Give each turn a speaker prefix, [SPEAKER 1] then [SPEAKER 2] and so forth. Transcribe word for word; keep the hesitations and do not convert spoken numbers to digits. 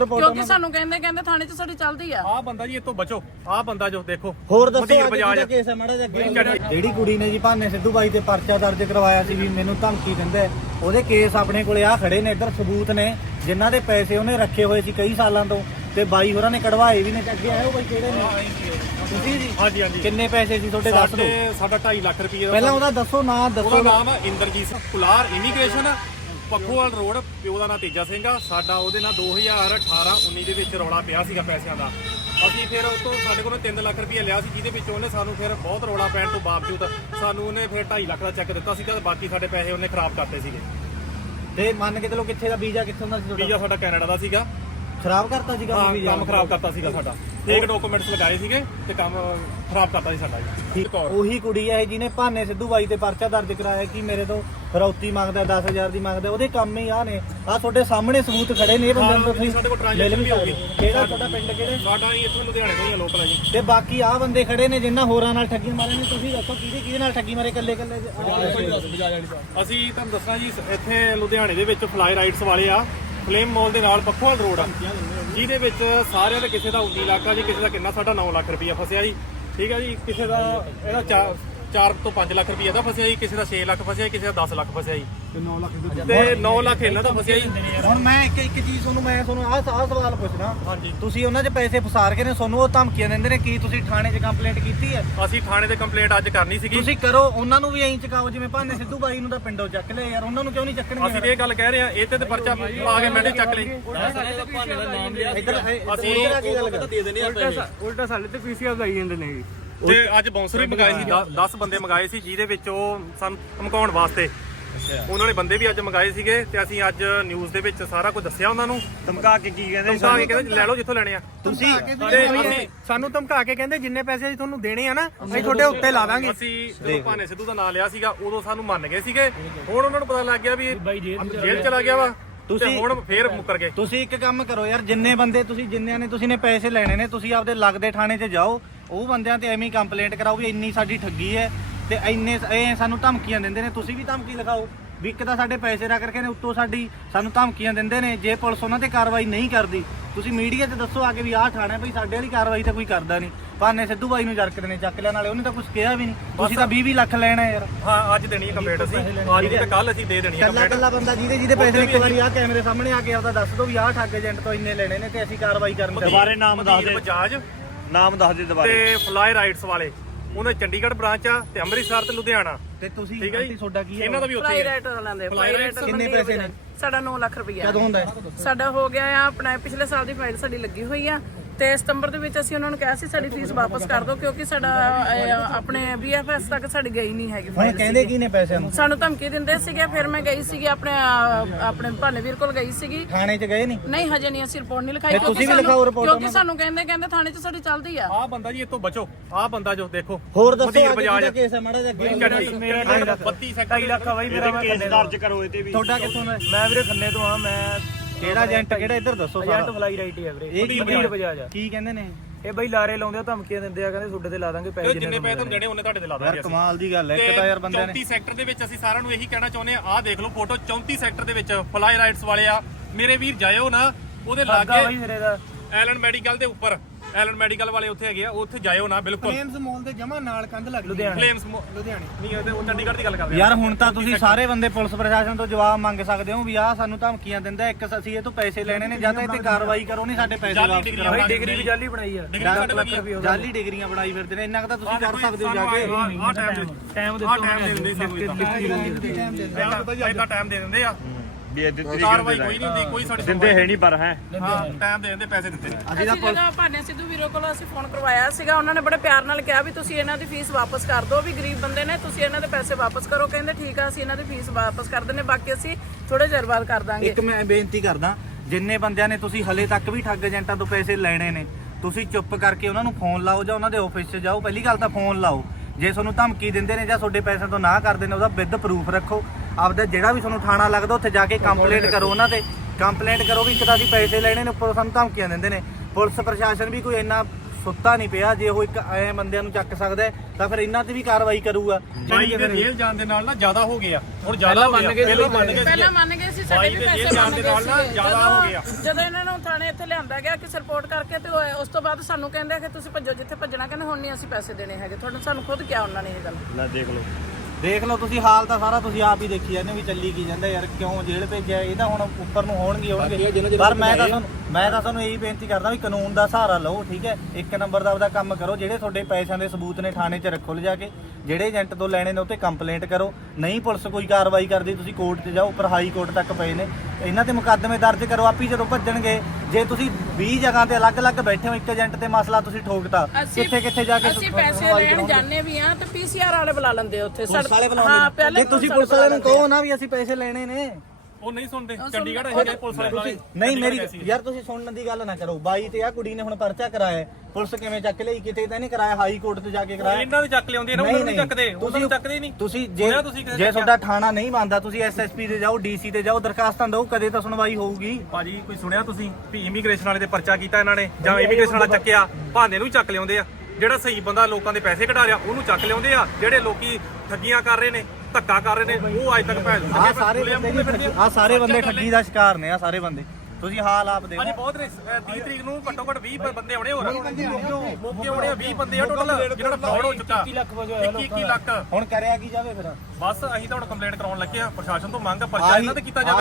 [SPEAKER 1] ਕਿਉਂਕਿ ਸਾਨੂੰ ਕਹਿੰਦੇ ਕਹਿੰਦੇ ਥਾਣੇ 'ਚ ਸਾਡੀ ਚੱਲਦੀ ਆ।
[SPEAKER 2] ਆਹ ਬੰਦਾ ਜੀ ਇਹ ਤੋਂ ਬਚੋ, ਆਹ ਬੰਦਾ ਜੋ ਦੇਖੋ
[SPEAKER 3] ਹੋਰ ਦੱਸੋ ਕਿਹੜਾ ਕੇਸ ਹੈ ਮਾੜਾ ਜਿਹਾ। ਜਿਹੜੀ ਕੁੜੀ ਨੇ ਜੀ ਭਾਨੇ ਸਿੱਧੂ ਬਾਈ ਤੇ ਪਰਚਾ ਦਰਜ ਕਰਵਾਇਆ ਸੀ ਵੀ ਮੈਨੂੰ ਧਮਕੀ ਦਿੰਦਾ, ਉਹਦੇ ਕੇਸ ਆਪਣੇ ਕੋਲੇ ਆ ਖੜੇ ਨੇ, ਇੱਧਰ ਸਬੂਤ ਨੇ ਜਿਨ੍ਹਾਂ ਦੇ ਪੈਸੇ ਉਹਨੇ ਰੱਖੇ ਹੋਏ ਸੀ ਕਈ ਸਾਲਾਂ ਤੋਂ, ਤੇ ਬਾਈ ਹੋਰਾਂ ਨੇ ਕਢਵਾਏ ਵੀ ਨੇ। ਅੱਗੇ ਆਇਓ ਬਾਈ, ਕਿਹੜੇ ਨੇ ਤੁਸੀਂ ਜੀ?
[SPEAKER 2] ਹਾਂਜੀ ਹਾਂਜੀ।
[SPEAKER 3] ਕਿੰਨੇ ਪੈਸੇ ਸੀ ਤੁਹਾਡੇ ਦੱਸ ਦਿਓ।
[SPEAKER 2] ਸਾਡਾ ਢਾਈ ਲੱਖ ਰੁਪਏ ਦਾ।
[SPEAKER 3] ਪਹਿਲਾਂ ਉਹਦਾ ਦੱਸੋ ਨਾਂ ਦੱਸੋ।
[SPEAKER 2] ਉਹਦਾ ਨਾਮ ਹੈ ਇੰਦਰਜੀਤ ਸਿੰਘ ਕੁਲਾਰ, ਇਮੀਗ੍ਰੇਸ਼ਨ ਪੱਖੋਵਾਲ ਰੋਡ। ਪਿਓ ਦਾ ਨਾਂ ਤੇਜਾ ਸਿੰਘ ਆ। ਸਾਡਾ ਉਹਦੇ ਨਾਲ ਦੋ ਹਜ਼ਾਰ ਅਠਾਰਾਂ ਉੱਨੀ ਦੇ ਵਿੱਚ ਰੌਲਾ ਪਿਆ ਸੀਗਾ ਪੈਸਿਆਂ ਦਾ। ਅਸੀਂ ਫਿਰ ਉਹ ਤੋਂ ਸਾਡੇ ਕੋਲੋਂ ਤਿੰਨ ਲੱਖ ਰੁਪਏ ਲਿਆ ਸੀ, ਜਿਹਦੇ ਵਿੱਚ ਉਹਨੇ ਸਾਨੂੰ ਫਿਰ ਬਹੁਤ ਰੌਲਾ ਪੈਣ ਤੋਂ ਬਾਵਜੂਦ ਸਾਨੂੰ ਉਹਨੇ ਫਿਰ ਢਾਈ ਲੱਖ ਦਾ ਚੈੱਕ ਦਿੱਤਾ ਸੀਗਾ, ਤੇ ਬਾਕੀ ਸਾਡੇ ਪੈਸੇ ਉਹਨੇ ਖਰਾਬ ਕਰਤੇ ਸੀਗੇ।
[SPEAKER 3] ਤੇ ਮੰਨ ਕੇ ਚਲੋ ਕਿੱਥੇ ਦਾ ਵੀਜ਼ਾ ਕਿੱਥੋਂ ਦਾ ਸੀ ਤੁਹਾਡਾ?
[SPEAKER 2] ਵੀਜ਼ਾ ਸਾਡਾ ਕੈਨੇਡਾ ਦਾ ਸੀਗਾ।
[SPEAKER 3] ਖਰਾਬ ਕਰਤਾ ਸੀਗਾ ਵੀਜ਼ਾ?
[SPEAKER 2] ਕੰਮ ਖਰਾਬ ਕਰਤਾ ਸੀਗਾ ਸਾਡਾ। ਫੇਕ ਡਾਕੂਮੈਂਟਸ ਲਗਾਏ ਸੀਗੇ ਤੇ ਕੰਮ ਖਰਾਬ ਕਰਤਾ ਸੀ ਸਾਡਾ ਜੀ।
[SPEAKER 3] ਉਹੀ ਕੁੜੀ ਹੈ ਜਿਹਨੇ ਭਾਨੇ ਸਿੱਧੂ ਬਾਈ ਤੇ ਪਰਚਾ ਦਰਜ ਕਰਾਇਆ ਕਿ ਮੇਰੇ ਤੋਂ ਫਰੌਤੀ ਮੰਗਦਾ, ਦਸ ਹਜ਼ਾਰ ਦੀ ਮੰਗਦਾ। ਉਹਦੇ ਕੰਮ ਹੀ ਆ ਨੇ, ਆ ਤੁਹਾਡੇ ਸਾਹਮਣੇ ਸਬੂਤ ਖੜੇ ਨੇ। ਇਹ ਬੰਦੇ ਨੂੰ ਤੁਸੀਂ
[SPEAKER 2] ਸਾਡੇ ਕੋਲ ਟ੍ਰਾਂਜੈਕਸ਼ਨ ਵੀ ਹੋ ਗਈ।
[SPEAKER 3] ਕਿਹੜਾ ਤੁਹਾਡਾ ਪਿੰਡ ਕਿਹੜੇ?
[SPEAKER 2] ਸਾਡਾ ਜੀ ਇੱਥੋਂ ਲੁਧਿਆਣੇ ਤੋਂ ਹੀ ਆ, ਲੋਕਲ ਆ ਜੀ।
[SPEAKER 3] ਤੇ ਬਾਕੀ ਆ ਬੰਦੇ ਖੜੇ ਨੇ ਜਿਨ੍ਹਾਂ ਹੋਰਾਂ ਨਾਲ ਠੱਗੀ ਮਾਰੇ ਨੇ। ਤੁਸੀਂ ਦੱਸੋ ਕਿਹਦੇ ਕਿਹਦੇ ਨਾਲ ਠੱਗੀ ਮਾਰੇ? ਇਕੱਲੇ ਇਕੱਲੇ
[SPEAKER 2] ਅਸੀਂ ਤੁਹਾਨੂੰ ਦੱਸਣਾ ਜੀ, ਇੱਥੇ ਲੁਧਿਆਣੇ ਦੇ ਵਿੱਚ ਫਲਾਈ ਰਾਈਡਸ ਵਾਲੇ ਆ, ਫਲੇਮ ਮਾਲ ਦੇ ਨਾਲ ਪੱਖੋਵਾਲ ਰੋਡ ਆ, ਜਿਹਦੇ ਵਿੱਚ ਸਾਰਿਆਂ ਦੇ ਕਿਸੇ ਦਾ ਉੱਨੀ ਲੱਖ ਆ ਜੀ, ਕਿਸੇ ਦਾ ਕਿੰਨਾ ਸਾਡਾ ਨੌ ਲੱਖ ਰੁਪਈਆ ਫਸਿਆ ਜੀ। ਠੀਕ ਆ ਜੀ। ਕਿਸੇ ਦਾ ਇਹਦਾ ਚਾਰ ਚਾਰ ਤੋਂ ਪੰਜ ਲੱਖ ਰੁਪਈਆ ਦਾ ਫਸਿਆ ਜੀ, ਕਿਸੇ ਦਾ ਛੇ ਲੱਖ ਫਸਿਆ, ਕਿਸੇ ਦਾ ਦਸ ਲੱਖ ਫਸਿਆ ਜੀ, ਤੇ ਨੌ ਲੱਖ ਇਹਨਾਂ ਦਾ ਫਸਿਆ ਜੀ।
[SPEAKER 3] ਹੁਣ ਮੈਂ ਇੱਕ ਇੱਕ ਚੀਜ਼ ਤੁਹਾਨੂੰ ਮੈਂ ਤੁਹਾਨੂੰ ਆਹ ਆਹ ਸਵਾਲ ਪੁੱਛਣਾ।
[SPEAKER 2] ਹਾਂਜੀ।
[SPEAKER 3] ਤੁਸੀਂ ਉਹਨਾਂ 'ਚ ਪੈਸੇ ਫਸਾਰ ਕੇ ਨੇ, ਤੁਹਾਨੂੰ ਉਹ ਧਮਕੀਆਂ ਦਿੰਦੇ ਨੇ, ਕੀ ਤੁਸੀਂ ਥਾਣੇ 'ਚ ਕੰਪਲੇਂਟ ਕੀਤੀ ਹੈ?
[SPEAKER 2] ਅਸੀਂ ਥਾਣੇ ਤੇ ਕੰਪਲੇਂਟ ਅੱਜ ਕਰਨੀ ਸੀਗੀ।
[SPEAKER 3] ਤੁਸੀਂ ਕਰੋ, ਉਹਨਾਂ ਨੂੰ ਵੀ ਐਂ ਚਕਾਓ ਜਿਵੇਂ ਭਾਨੇ ਸਿੱਧੂ ਬਾਈ ਨੂੰ ਤਾਂ ਪਿੰਡੋਂ ਚੱਕ ਲਿਆ ਯਾਰ, ਉਹਨਾਂ ਨੂੰ ਕਿਉਂ ਨਹੀਂ ਚੱਕਣਗੇ?
[SPEAKER 2] ਅਸੀਂ ਇਹ ਗੱਲ ਕਹਿ ਰਹੇ ਆ, ਇਹ ਤੇ ਪਰਚਾ ਪਾ ਕੇ ਮੈਂਡੇ ਚੱਕ ਲਈ।
[SPEAKER 3] ਇੱਧਰ
[SPEAKER 2] ਅਸੀਂ
[SPEAKER 4] ਉਲਟਾ ਸਾਡੇ ਤੇ ਪੀਸੀਆਰ ਲਾਈ ਜਾਂਦੇ ਨੇ ਜੀ।
[SPEAKER 2] ਤੇ ਅੱਜ ਬਾਉਂਸਰ ਵੀ ਮੰਗਾਏ ਸੀ, ਦਸ ਬੰਦੇ ਮੰਗਾਏ ਸੀ, ਜਿਹਦੇ ਵਿੱਚ ਉਹ ਸਾਨੂੰ ਧਮਕਾਉਣ ਵਾਸਤੇ ਉਹਨਾਂ ਨੇ ਬੰਦੇ ਵੀ ਅੱਜ ਮੰਗਾਏ ਸੀਗੇ। ਤੇ ਅਸੀਂ ਅੱਜ ਨਿਊਜ਼ ਦੇ ਵਿੱਚ ਸਾਰਾ ਕੁਝ ਦੱਸਿਆ ਉਹਨਾਂ ਨੂੰ।
[SPEAKER 4] ਧਮਕਾ ਕੇ ਕੀ ਕਹਿੰਦੇ?
[SPEAKER 2] ਧਮਕਾ ਕੇ ਕਹਿੰਦੇ ਲੈ ਲਓ ਜਿੱਥੋਂ ਲੈਣੇ ਆ।
[SPEAKER 3] ਤੁਸੀਂ
[SPEAKER 4] ਸਾਨੂੰ ਧਮਕਾ ਕੇ ਕਹਿੰਦੇ ਜਿੰਨੇ ਪੈਸੇ ਅਸੀਂ ਤੁਹਾਨੂੰ ਦੇਣੇ ਆ ਨਾ, ਅਸੀਂ ਤੁਹਾਡੇ ਉੱਤੇ ਲਾ ਦਾਂਗੇ।
[SPEAKER 2] ਅਸੀਂ ਜਦੋਂ ਭਾਨੇ ਸਿੱਧੂ ਦਾ ਨਾਂ ਲਿਆ ਸੀਗਾ, ਉਦੋਂ ਸਾਨੂੰ ਮੰਨ ਗਏ ਸੀਗੇ। ਹੁਣ ਉਹਨਾਂ ਨੂੰ ਪਤਾ ਲੱਗ ਗਿਆ ਵੀ ਜੇਲ੍ਹ ਚਲਾ ਗਿਆ ਵਾ, ਤੁਸੀਂ ਹੁਣ ਫੇਰ ਮੁੱਕਰ ਗਏ।
[SPEAKER 3] ਤੁਸੀਂ ਇੱਕ ਕੰਮ ਕਰੋ ਯਾਰ, ਜਿੰਨੇ ਬੰਦੇ ਤੁਸੀਂ ਜਿੰਨਿਆਂ ਨੇ ਤੁਸੀਂ ਨੇ ਪੈਸੇ ਲੈਣੇ ਨੇ, ਤੁਸੀਂ ਆਪਦੇ ਲੱਗਦੇ ਥਾਣੇ 'ਚ ਜਾਓ, ਉਹ ਬੰਦਿਆਂ ਤੇ ਐਵੇਂ ਹੀ ਕੰਪਲੇਂਟ ਕਰਾਓ ਵੀ ਇੰਨੀ ਸਾਡੀ ਠੱਗੀ ਹੈ ਤੇ ਇੰਨੇ ਇਹ ਸਾਨੂੰ ਧਮਕੀਆਂ ਦਿੰਦੇ ਨੇ। ਤੁਸੀਂ ਵੀ ਧਮਕੀ ਲਗਾਓ ਵੀ ਇੱਕ ਤਾਂ ਸਾਡੇ ਪੈਸੇ ਰੱਖ ਕੇ ਨੇ, ਉੱਤੋਂ ਸਾਡੀ ਸਾਨੂੰ ਧਮਕੀਆਂ ਦਿੰਦੇ ਨੇ। ਜੇ ਪੁਲਿਸ ਉਹਨਾਂ ਤੇ ਕਾਰਵਾਈ ਨਹੀਂ ਕਰਦੀ, ਤੁਸੀਂ ਮੀਡੀਆ 'ਚ ਦੱਸੋ ਆ ਕੇ ਵੀ ਆਹ ਥਾਣਾ ਬਈ ਸਾਡੇ ਵਾਲੀ ਕਾਰਵਾਈ ਤਾਂ ਕੋਈ ਕਰਦਾ ਨਹੀਂ। ਭਾਨੇ ਸਿੱਧੂ ਬਾਈ ਨੂੰ ਜਰਕਦੇ ਨੇ ਚੱਕ ਲਿਆ, ਨਾਲੇ ਉਹਨੇ ਤਾਂ ਕੁਝ ਕਿਹਾ ਵੀ ਨਹੀਂ। ਤੁਸੀਂ ਤਾਂ ਵੀਹ ਵੀਹ ਲੱਖ ਲੈਣਾ ਯਾਰ।
[SPEAKER 2] ਹਾਂ ਅੱਜ ਦੇਣੀ ਹੈ ਕੰਪਲੇਂਟ ਅਸੀਂ, ਅੱਜ ਨਹੀਂ ਤਾਂ ਕੱਲ ਅਸੀਂ ਦੇ ਦੇਣੀ ਹੈ
[SPEAKER 3] ਕੱਲਾ
[SPEAKER 2] ਕੰਪਲੇਂਟ।
[SPEAKER 3] ਕੱਲਾ ਬੰਦਾ ਜਿਹਦੇ ਜਿਹਦੇ ਪੈਸੇ ਇੱਕ ਵਾਰੀ ਆਹ ਕੈਮਰੇ ਸਾਹਮਣੇ ਆ ਕੇ ਆਪਦਾ ਦੱਸ ਦੋ ਵੀ ਆਹ ਠੱਗ ਏਜੰਟ ਤੋਂ ਇੰਨੇ ਲੈਣੇ ਨੇ ਤੇ ਅਸੀਂ ਕਾਰਵਾਈ ਕਰਨ ਦੇ
[SPEAKER 4] ਦੁਬਾਰੇ ਨਾਮ ਦੱਸ ਦੇ।
[SPEAKER 2] ਬਜਾਜ
[SPEAKER 4] ਨਾਮ ਦੱਸ ਦੇ ਦੁਬਾਰੇ।
[SPEAKER 2] ਤੇ ਫਲਾਈ ਰਾਈਡਸ ਵਾਲੇ ਉਹਨਾਂ ਚੰਡੀਗੜ੍ਹ ਬ੍ਰਾਂਚ ਆ, ਤੇ ਅੰਮ੍ਰਿਤਸਰ ਤੇ ਲੁਧਿਆਣਾ।
[SPEAKER 3] ਤੇ ਤੁਸੀਂ
[SPEAKER 2] ਠੀਕ ਹੈ ਜੀ।
[SPEAKER 3] ਤੁਹਾਡਾ ਕੀ ਹੈ?
[SPEAKER 2] ਇਹਨਾਂ ਦਾ ਵੀ ਉੱਥੇ
[SPEAKER 1] ਫਲਾਈ
[SPEAKER 2] ਹੀ ਹੈ।
[SPEAKER 1] ਰਾਈਡਰ ਵਾਲਿਆਂ ਦੇ
[SPEAKER 2] ਫਲਾਈ ਰਾਈਡਰ
[SPEAKER 3] ਕਿੰਨੇ ਪੈਸੇ ਨੇ?
[SPEAKER 1] ਸਾਡਾ ਨੌ ਲੱਖ ਰੁਪਈਆ
[SPEAKER 3] ਕਦੋਂ ਹੁੰਦਾ ਹੈ?
[SPEAKER 1] ਸਾਡਾ ਹੋ ਗਿਆ ਆ ਆਪਣਾ ਪਿਛਲੇ ਸਾਲ ਦੀ ਫਾਈਲ ਸਾਡੀ ਲੱਗੀ ਹੋਈ ਆ, ਤੇ ਸਤੰਬਰ ਦੇ ਵਿੱਚ ਅਸੀਂ ਉਹਨਾਂ ਨੂੰ ਕਿਹਾ ਸੀ ਸਾਡੀ ਫੀਸ ਵਾਪਸ ਕਰ ਦਿਓ, ਕਿਉਂਕਿ ਸਾਡਾ ਅਹ, ਆਪਣੇ ਬੀਐਫਐਸ ਤੱਕ ਸਾਡੀ ਗਈ ਨਹੀਂ ਹੈਗੀ
[SPEAKER 3] ਹੁਣ
[SPEAKER 1] ਫਾਈਲ।
[SPEAKER 3] ਕਹਿੰਦੇ ਕੀ ਨੇ ਪੈਸਿਆਂ ਨੂੰ?
[SPEAKER 1] ਸਾਨੂੰ ਧਮਕੀ ਦਿੰਦੇ ਸੀਗੇ। ਫਿਰ ਮੈਂ ਗਈ ਸੀਗੀ ਆਪਣੇ ਅਹ, ਆਪਣੇ ਭਾਨੇ ਵੀਰ ਕੋਲ ਗਈ ਸੀਗੀ।
[SPEAKER 3] ਥਾਣੇ 'ਚ ਗਏ ਨਹੀਂ?
[SPEAKER 1] ਨਹੀਂ ਹਜੇ ਨਹੀਂ, ਅਸੀਂ ਰਿਪੋਰਟ ਨਹੀਂ ਲਿਖਾਈ,
[SPEAKER 3] ਫਿਰ ਤੁਸੀਂ ਵੀ ਲਿਖਾਓ report
[SPEAKER 1] ਕਿਉਂਕਿ
[SPEAKER 3] ਉਹਨਾਂ
[SPEAKER 1] ਸਾਨੂੰ ਕਹਿੰਦੇ ਕਹਿੰਦੇ ਥਾਣੇ 'ਚ ਸਾਡੀ ਚੱਲਦੀ ਆ।
[SPEAKER 2] ਆਹ ਬੰਦਾ ਜੀ ਇਹ ਤੋਂ ਬਚੋ, ਆਹ ਬੰਦਾ ਜੋ ਦੇਖੋ।
[SPEAKER 3] ਹੋਰ ਦੱਸੋ
[SPEAKER 2] ਮਦੀਰ
[SPEAKER 3] ਅੱਗੇ
[SPEAKER 2] ਬਜਾਜ
[SPEAKER 3] ਕਿਹਦਾ ਕੇਸ ਹੈ ਮਾੜਾ ਜਿਹਾ ਅੱਗੇ?
[SPEAKER 2] ਮੇਰਾ ਬੱਤੀ ਸੈਕਟਰ
[SPEAKER 4] ਢਾਈ ਲੱਖ ਆ ਬਾਈ ਮੇਰਾ, ਮੈਂ ਕੇਸ ਦਰਜ ਕਰੋ ਇਹਦੇ ਵੀ।
[SPEAKER 3] ਤੁਹਾਡਾ ਕਿੱਥੋਂ ਦਾ?
[SPEAKER 4] ਮੈਂ ਵੀਰੇ ਖੰਨੇ ਤੋਂ ਆ। ਮੈਂ
[SPEAKER 3] ਕਿਹੜਾ ਏਜੰਟ ਕਿਹੜਾ ਇੱਧਰ ਦੱਸੋ
[SPEAKER 4] ਏਜੰਟ
[SPEAKER 3] ਸਾਰਾ।
[SPEAKER 4] ਫਲਾਈ ਰਾਈਟ ਹੀ ਆ ਵੀਰੇ।
[SPEAKER 3] ਇਹ ਕੀ
[SPEAKER 4] ਮਦੀਰ ਬਜਾਜ ਆ।
[SPEAKER 3] ਕੀ ਕਹਿੰਦੇ ਨੇ
[SPEAKER 4] ਇਹ ਬਾਈ ਲਾਰੇ ਲਾਉਂਦੇ ਆ, ਧਮਕੀਆਂ ਦਿੰਦੇ ਆ, ਕਹਿੰਦੇ ਤੁਹਾਡੇ ਤੇ ਲਾ ਦਾਂਗੇ ਪੈਸੇ
[SPEAKER 2] ਜਿੰਨੇ ਪੈਸੇ ਤੁਹਾਨੂੰ ਦੇਣੇ ਉਹਨੇ ਤੁਹਾਡੇ ਤੇ ਲਾ ਦਾਂਗੇ
[SPEAKER 3] ਯਾਰ?
[SPEAKER 2] ਅਸੀਂ।
[SPEAKER 3] ਕਮਾਲ ਦੀ ਗੱਲ ਹੈ। ਇੱਕ ਤਾਂ ਯਾਰ ਬੰਦਿਆਂ ਨੇ
[SPEAKER 2] ਚੌਂਤੀ ਸੈਕਟਰ ਦੇ ਵਿੱਚ ਅਸੀਂ ਸਾਰਿਆਂ ਨੂੰ ਇਹੀ ਕਹਿਣਾ ਚਾਹੁੰਦੇ ਆ, ਆਹ ਦੇਖ ਲਓ ਫੋਟੋ, ਚੌਂਤੀ ਸੈਕਟਰ ਦੇ ਵਿੱਚ ਫਲਾਈ ਰਾਈਡਸ ਵਾਲੇ ਆ। ਮੇਰੇ ਵੀਰ ਜਾਇਓ ਨਾ, ਉਹਦੇ
[SPEAKER 4] ਬਾਈ
[SPEAKER 2] ਲਾਗੇ
[SPEAKER 4] ਮੇਰੇ ਦਾ
[SPEAKER 2] ਐਲਨ ਮੈਡੀਕਲ ਦੇ ਉੱਪਰ, ਐਲਨ ਮੈਡੀਕਲ ਵਾਲੇ ਉੱਥੇ ਹੈਗੇ ਆ, ਉੱਥੇ ਜਾਇਓ ਨਾ ਬਿਲਕੁਲ।
[SPEAKER 4] ਫਲੇਮਸ ਮਾਲ ਦੇ ਜਮਾ ਨਾਲ ਕੰਧ ਲੱਗ ਲੁਧਿਆਣਾ।
[SPEAKER 2] ਫਲੇਮਸ
[SPEAKER 4] ਲੁਧਿਆਣੇ
[SPEAKER 2] ਨਹੀਂ, ਉਹਦੇ ਉਹ ਚੰਡੀਗੜ੍ਹ ਦੀ ਗੱਲ ਕਰਦੇ ਆ।
[SPEAKER 3] ਯਾਰ ਹੁਣ ਤਾਂ ਤੁਸੀਂ ਸਾਰੇ ਬੰਦੇ ਪੁਲਿਸ ਪ੍ਰਸ਼ਾਸਨ ਤੋਂ ਜਵਾਬ ਮੰਗ ਸਕਦੇ ਹੋ ਵੀ ਆਹ ਸਾਨੂੰ ਧਮਕੀਆਂ ਦਿੰਦਾ, ਇੱਕ ਅਸੀਂ ਇਹ ਤੋਂ ਪੈਸੇ ਲੈਣੇ ਨੇ, ਜਾਂ ਤਾਂ ਇੱਥੇ ਕਾਰਵਾਈ ਕਰੋ ਨਹੀਂ ਸਾਡੇ ਪੈਸੇ ਵਾਪਸ ਕਰਾਓ।
[SPEAKER 4] ਬਾਈ ਡਿਗਰੀ ਵੀ ਜਾਲੀ ਬਣਾਈ ਆ।
[SPEAKER 2] ਡਿਗਰੀ ਸਾਡੇ ਲੱਗੀ ਆ।
[SPEAKER 3] ਜਾਲੀ ਡਿਗਰੀਆਂ ਬਣਾਈ ਫਿਰਦੇ ਨੇ, ਇੰਨਾ ਕੁ ਤਾਂ ਤੁਸੀਂ ਕਰ ਸਕਦੇ ਹੋ ਜਾ ਕੇ।
[SPEAKER 2] ਆਹ ਟਾਈਮ ਦੇ
[SPEAKER 4] ਟਾਈਮ ਦੇ
[SPEAKER 2] ਆਹ ਟਾਈਮ ਦੇ ਦਿੰਦੇ ਸਾਨੂੰ ਇਦਾਂ ਟਾਈਮ ਦੇ ਦਿੰਦੇ ਆ।
[SPEAKER 4] ਵੀ ਇਹ
[SPEAKER 2] ਕਾਰਵਾਈ ਕੋਈ ਨਹੀਂ ਹੁੰਦੀ, ਕੋਈ ਸਾਡੀ
[SPEAKER 4] ਦਿੰਦੇ ਹੈ ਨਹੀਂ ਪਰ ਹੈ
[SPEAKER 2] ਟਾਈਮ ਦੇ ਦਿੰਦੇ, ਪੈਸੇ ਦਿੱਤੇ ਨੇ।
[SPEAKER 3] ਅਸੀਂ ਤਾਂ
[SPEAKER 1] ਅਸੀਂ ਜਦੋਂ ਭਾਨੇ ਸਿੱਧੂ ਵੀਰੋ ਕੋਲ ਅਸੀਂ ਫੋਨ ਕਰਵਾਇਆ ਸੀਗਾ, ਉਹਨਾਂ ਨੇ ਬੜੇ ਪਿਆਰ ਨਾਲ ਕਿਹਾ ਵੀ ਤੁਸੀਂ ਇਹਨਾਂ ਦੀ ਫੀਸ ਵਾਪਸ ਕਰ ਦਿਓ, ਵੀ ਗਰੀਬ ਬੰਦੇ ਨੇ, ਤੁਸੀਂ ਇਹਨਾਂ ਦੇ ਪੈਸੇ ਵਾਪਸ ਕਰੋ। ਕਹਿੰਦੇ ਠੀਕ ਆ, ਅਸੀਂ ਇਹਨਾਂ ਦੀ ਫੀਸ ਵਾਪਸ ਕਰ ਦਿੰਦੇ, ਬਾਕੀ ਅਸੀਂ ਥੋੜੇ ਚਿਰ ਬਾਅਦ ਕਰ ਦਾਂਗੇ।
[SPEAKER 3] ਇੱਕ ਮੈਂ ਬੇਨਤੀ ਕਰਦਾ, ਜਿੰਨੇ ਬੰਦਿਆਂ ਨੇ ਤੁਸੀਂ ਹਲੇ ਤੱਕ ਵੀ ਠੱਗ ਏਜੰਟਾਂ ਤੋਂ ਪੈਸੇ ਲੈਣੇ ਨੇ, ਤੁਸੀਂ ਚੁੱਪ ਕਰਕੇ ਉਹਨਾਂ ਨੂੰ ਫੋਨ ਲਾਓ ਜਾਂ ਉਹਨਾਂ ਦੇ ਆਫਿਸ 'ਚ ਜਾਓ। ਪਹਿਲੀ ਗੱਲ ਤਾਂ ਫੋਨ ਲਾਓ। ਜੇ ਤੁਹਾਨੂੰ ਧਮਕੀ ਦਿੰਦੇ ਨੇ ਜਾਂ ਤੁਹਾਡੇ ਪੈਸਿਆਂ ਤੋਂ ਨਾ ਕਰਦੇ ਨੇ, ਉਹਦਾ ਵਿਦ ਪ੍ਰੂਫ ਰੱਖੋ। ਆਪਦਾ ਜਿਹੜਾ ਵੀ ਤੁਹਾਨੂੰ ਥਾਣਾ ਲੱਗਦਾ ਉੱਥੇ ਜਾ ਕੇ ਕੰਪਲੇਂਟ ਕਰੋ, ਉਹਨਾਂ ਤੇ ਕੰਪਲੇਂਟ ਕਰੋ ਵੀ ਇੱਕ ਤਾਂ ਅਸੀਂ ਪੈਸੇ ਲੈਣੇ ਨੇ, ਉੱਪਰੋਂ ਸਾਨੂੰ ਧਮਕੀਆਂ ਦਿੰਦੇ ਨੇ। ਪੁਲਿਸ ਪ੍ਰਸ਼ਾਸਨ ਵੀ ਕੋਈ ਇੰਨਾ ਸੁੱਤਾ ਨਹੀਂ ਪਿਆ। ਜੇ ਉਹ ਇੱਕ ਐ ਬੰਦਿਆਂ ਨੂੰ ਚੱਕ ਸਕਦਾ ਹੈ, ਤਾਂ ਫਿਰ ਇਹਨਾਂ ਤੇ ਵੀ ਕਾਰਵਾਈ ਕਰੂਗਾ।
[SPEAKER 2] ਬਾਈ ਦੇ ਜੇਲ੍ਹ ਜਾਣ ਦੇ ਨਾਲ ਨਾ ਜ਼ਿਆਦਾ ਹੋ ਗਿਆ, ਹੁਣ ਜ਼ਿਆਦਾ ਹੋ ਗਿਆ। ਪਹਿਲਾਂ ਮੰਨ ਗਏ
[SPEAKER 1] ਪਹਿਲਾਂ ਮੰਨ ਗਏ ਸੀ, ਸਾਡੇ ਵੀ ਪੈਸੇ ਮੰਨ ਗਏ ਸੀ।
[SPEAKER 2] ਜ਼ਿਆਦਾ ਹੋ ਗਿਆ।
[SPEAKER 1] ਜਦੋਂ ਇਹਨਾਂ ਨੂੰ ਥਾਣੇ ਇੱਥੇ ਲਿਆਂਦਾ ਗਿਆ ਕਿ ਰਿਪੋਰਟ ਕਰਕੇ, ਤੇ ਉਹ- ਉਸ ਤੋਂ ਬਾਅਦ ਸਾਨੂੰ ਕਹਿੰਦੇ ਕਿ ਤੁਸੀਂ ਭੱਜੋ ਜਿੱਥੇ ਭੱਜਣਾ, ਕਹਿੰਦੇ ਹੁਣ ਨਹੀਂ ਅਸੀਂ ਪੈਸੇ ਦੇਣੇ ਹੈਗੇ ਤੁਹਾਨੂੰ। ਸਾਨੂੰ ਖੁਦ ਕਿਹਾ ਉਹਨਾਂ ਨੇ ਇਹ ਗੱਲ।
[SPEAKER 2] ਲੈ ਦੇਖ ਲਓ
[SPEAKER 3] ਦੇਖ ਲਓ ਤੁਸੀਂ, ਹਾਲ ਤਾਂ ਸਾਰਾ ਤੁਸੀਂ ਆਪ ਹੀ ਦੇਖੀ ਜਾਂਦੇ ਵੀ ਚੱਲੀ ਕੀ ਜਾਂਦਾ ਯਾਰ, ਕਿਉਂ ਜੇਲ੍ਹ ਭੇਜਿਆ। ਇਹ ਤਾਂ ਹੁਣ ਉੱਪਰ ਨੂੰ ਹੋਣਗੇ ਹੋਣਗੇ ਪਰ ਮੈਂ ਤਾਂ ਤੁਹਾਨੂੰ ਮੈਂ ਤਾਂ ਤੁਹਾਨੂੰ ਇਹੀ ਬੇਨਤੀ ਕਰਦਾ ਵੀ ਕਾਨੂੰਨ ਦਾ ਸਹਾਰਾ ਲਓ, ਠੀਕ ਹੈ। ਇੱਕ ਨੰਬਰ ਦਾ ਆਪਦਾ ਕੰਮ ਕਰੋ। ਜਿਹੜੇ ਤੁਹਾਡੇ ਪੈਸਿਆਂ ਦੇ ਸਬੂਤ ਨੇ ਥਾਣੇ 'ਚ ਰੱਖੋ ਲਿਜਾ ਕੇ। ਜਿਹੜੇ ਏਜੰਟ ਤੋਂ ਲੈਣੇ ਨੇ ਉੱਤੇ ਕੰਪਲੇਂਟ ਕਰੋ। ਨਹੀਂ ਪੁਲਿਸ ਕੋਈ ਕਾਰਵਾਈ ਕਰਦੀ, ਤੁਸੀਂ ਕੋਰਟ 'ਚ ਜਾਓ, ਉੱਪਰ ਹਾਈ ਕੋਰਟ ਤੱਕ ਪਏ ਨੇ, ਇਹਨਾਂ ਤੇ ਮੁਕੱਦਮੇ ਦਰਜ ਕਰੋ। ਆਪੀ ਜਦੋਂ ਭੱਜਣਗੇ, ਜੇ ਤੁਸੀਂ ਵੀਹ ਜਗ੍ਹਾ ਤੇ ਅਲੱਗ-ਅਲੱਗ ਬੈਠੇ ਹੋ, ਇੱਕ ਏਜੰਟ ਤੇ ਮਸਲਾ ਤੁਸੀਂ ਠੋਕਤਾ, ਕਿੱਥੇ ਕਿੱਥੇ ਜਾ ਕੇ
[SPEAKER 1] ਅਸੀਂ ਪੈਸੇ ਲੈਣ ਜਾਂਦੇ ਵੀ ਆ ਤੇ ਪੀਸੀਆਰ ਵਾਲੇ ਬੁਲਾ ਲੈਂਦੇ ਉੱਥੇ।
[SPEAKER 3] ਹਾਂ, ਜੇ ਤੁਸੀਂ ਪੁਲਿਸ ਵਾਲਿਆਂ ਨੂੰ ਕਹੋ ਨਾ ਵੀ ਅਸੀਂ ਪੈਸੇ ਲੈਣੇ ਨੇ,
[SPEAKER 2] ਉਹ ਨਹੀਂ ਸੁਣਦੇ। ਚੰਡੀਗੜ੍ਹ ਇਹ ਪੁਲਿਸ ਵਾਲੇ ਬੁਲਾਏ
[SPEAKER 3] ਨਹੀਂ ਮੇਰੀ ਯਾਰ ਤੁਸੀਂ ਸੁਣਨ ਦੀ ਗੱਲ ਨਾ ਕਰੋ। ਬਾਈ ਤੇ ਆ ਕੁੜੀ ਨੇ ਹੁਣ ਪਰਚਾ ਕਰਾਇਆ, ਪੁਲਿਸ ਕਿਵੇਂ ਚੱਕ ਲਈ? ਕਿਤੇ ਤਾਂ ਨਹੀਂ ਕਰਾਇਆ, ਹਾਈ ਕੋਰਟ ਤੇ ਜਾ ਕੇ ਕਰਾਇਆ।
[SPEAKER 2] ਇਹਨਾਂ ਦੇ ਚੱਕ ਲਿਆਉਂਦੇ ਨੇ, ਉਹਨਾਂ ਨੂੰ ਚੱਕਦੇ, ਉਹਨਾਂ ਨੂੰ ਚੱਕਦੇ ਨਹੀਂ।
[SPEAKER 3] ਤੁਸੀਂ ਜੇ ਜੇ ਤੁਹਾਡਾ ਥਾਣਾ ਨਹੀਂ ਮੰਨਦਾ, ਤੁਸੀਂ ਐਸਐਸਪੀ ਤੇ ਜਾਓ, ਡੀਸੀ ਤੇ ਜਾਓ, ਦਰਖਾਸਤਾਂ ਦਿਓ, ਕਦੇ ਤਾਂ ਸੁਣਵਾਈ ਹੋਊਗੀ।
[SPEAKER 2] ਭਾਜੀ ਕੋਈ ਸੁਣਿਆ ਤੁਸੀਂ ਵੀ ਇਮੀਗ੍ਰੇਸ਼ਨ ਵਾਲੇ ਤੇ ਪਰਚਾ ਕੀਤਾ ਇਹਨਾਂ ਨੇ, ਜਾਂ ਇਮੀਗ੍ਰੇਸ਼ਨ ਵਾਲਾ ਚੱਕਿਆ? ਬਹਾਨੇ ਨੂੰ ਹੀ ਚੱਕ ਲਿਆਉਂਦੇ ਆ। ਜਿਹੜਾ ਸਹੀ ਬੰਦਾ ਲੋਕਾਂ ਦੇ ਪੈਸੇ ਕਢਾ ਰਿਹਾ ਉਹਨੂੰ ਚੱਕ ਲਿਆਉਂਦੇ ਆ। ਜਿਹੜੇ ਲੋਕੀ ਠੱਗੀਆਂ ਕਰ ਰਹੇ ਨੇ, ਧੱਕਾ ਕਰ ਰਹੇ ਨੇ, ਉਹ ਅੱਜ ਤੱਕ ਭੈਣ
[SPEAKER 3] ਆ ਸਾਰੇ ਬੰਦੇ ਆ ਸਾਰੇ ਬੰਦੇ ਠੱਗੀ ਦਾ ਸ਼ਿਕਾਰ ਨੇ। ਆ ਸਾਰੇ ਬੰਦੇ ਤੁਸੀਂ ਹਾਲ ਆਪ ਦੇਖੋ।
[SPEAKER 2] ਭਾਜੀ ਬਹੁਤ ਤੀਹ ਤਰੀਕ ਨੂੰ ਘੱਟੋ ਘੱਟ ਵੀਹ ਬੰਦੇ ਆਉਣੇ, ਹੋਰ ਮੌਕੇ ਆਉਣੇ ਆ ਵੀਹ ਬੰਦੇ ਆ ਟੋਟਲ, ਜਿਹਨਾਂ ਦਾ ਫਰਾਡ ਹੋ ਚੁੱਕਾ ਇੱਕੀ ਲੱਖ।
[SPEAKER 3] ਹੁਣ ਕਰਿਆ ਕੀ ਜਾਵੇ ਫਿਰ?
[SPEAKER 2] ਬਸ ਅਸੀਂ ਤਾਂ ਹੁਣ ਕੰਪਲੇਂਟ ਕਰਾਉਣ ਲੱਗੇ ਆ। ਪ੍ਰਸ਼ਾਸਨ ਤੋਂ ਮੰਗ ਆ, ਪਰਚਾ ਇਹਨਾਂ ਤੇ ਕੀਤਾ ਜਾਵੇ।